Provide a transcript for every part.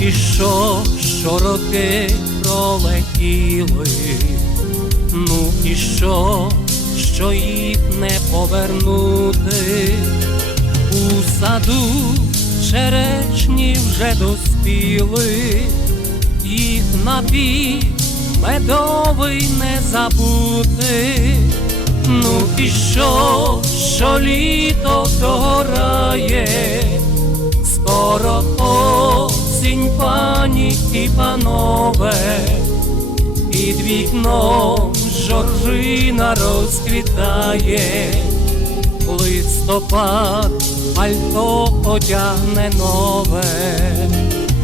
І що, що роки пролетіли, ну і що, що їх не повернути, у саду черешні вже доспіли, їх напій медовий не забути. Ну і що, що літо догорає, скоро осінь, пані і панове, під вікном жоржина розквітає, листопад пальто одягне нове.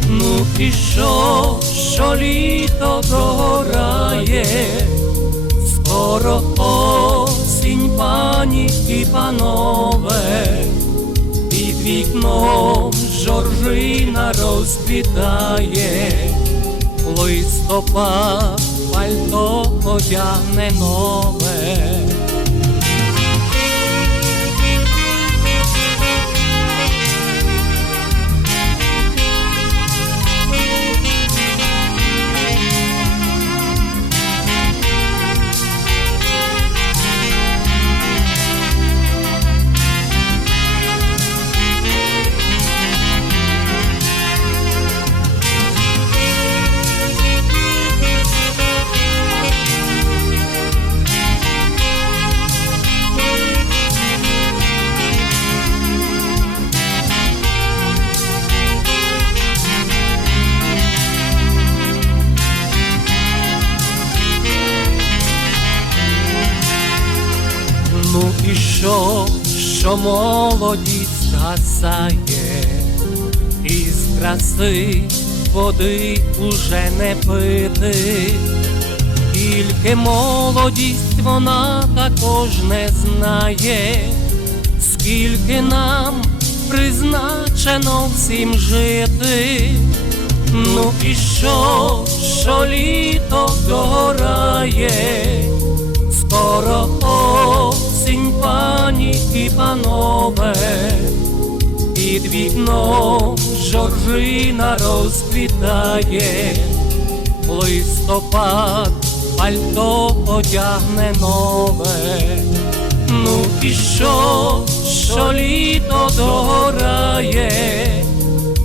Ну і що, що літо догорає, скоро осінь, пані і панове, під вікном жоржина розквітає, листопад пальто одягне Ну і що, що молодість згасає, із краси води уже не пити, тільки молодість вона також не знає, скільки нам призначено всім жити. Ну і що, що літо догорає, скоро панове, під вікном жоржина розквітає, листопад пальто одягне нове. Ну і що, що літо догорає,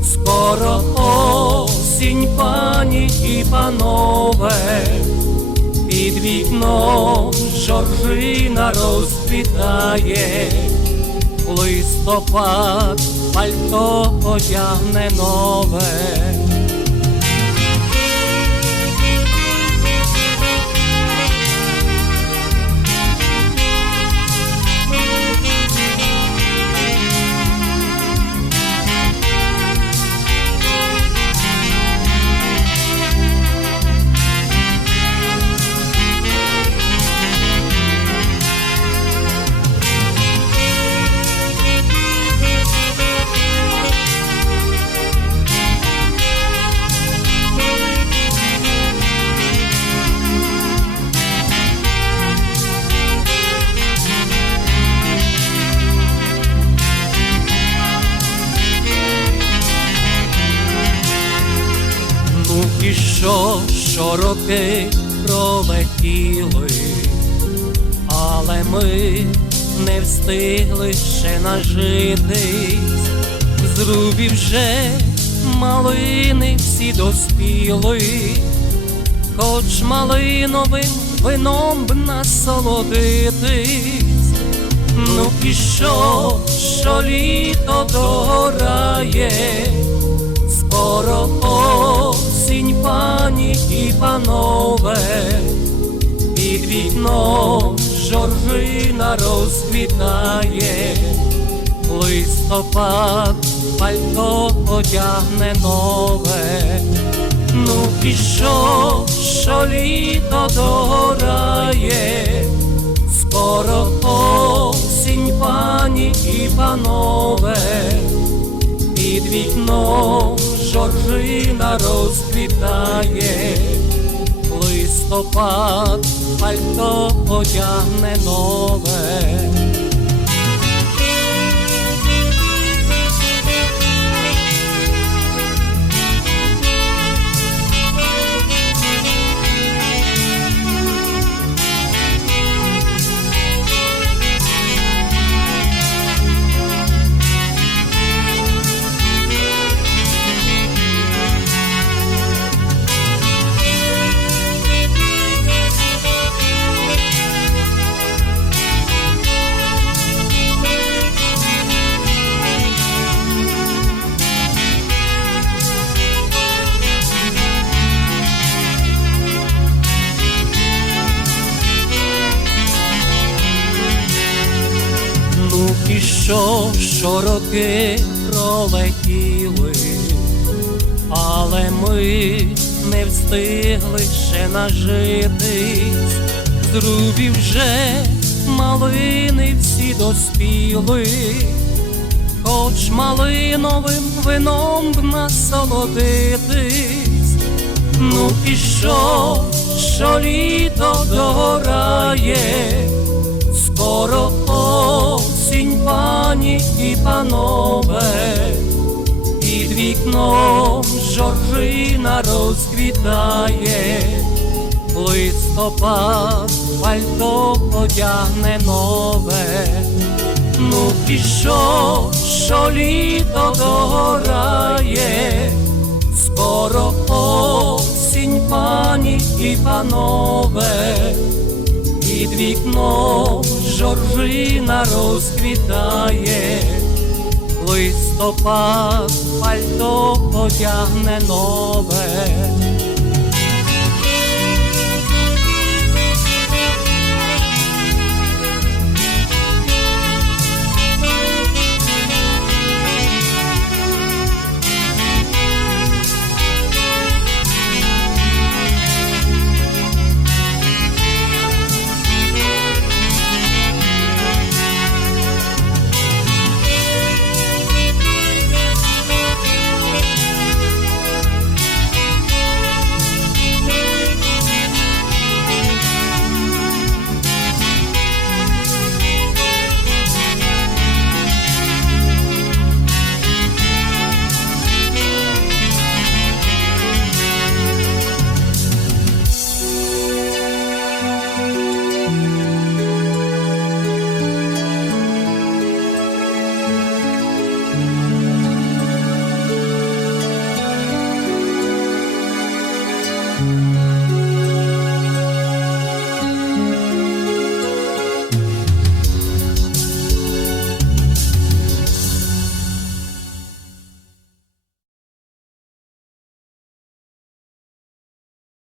скоро осінь, пані і панове, під вікном жоржина розквітає, листопад пальто одягне нове. Що, роки пролетіли, але ми не встигли ще нажитись, з рубі вже малини всі доспіли, хоч малиновим вином б насолодитись. Ну і що, що літо догорає, скоро осінь, пані і панове, під вікном жоржина розквітає, листопад пальто одягне нове. Ну і що, що літо догорає, скоро осінь, пані і панове, під вікном жоржина розквітає, листопад пальто одягне нове. Що, що роки пролетіли, але ми не встигли ще нажитись, з рубів вже малини всі доспіли, хоч малиновим вином б насолодитись, ну і що, що літо догорає, скоро осінь, пані і панове, під вікном жоржина розквітає, листопад пальто одягне нове. Ну що, що літо догорає, скоро осінь, пані і панове, під вікном жоржина розквітає, листопад пальто одягне нове.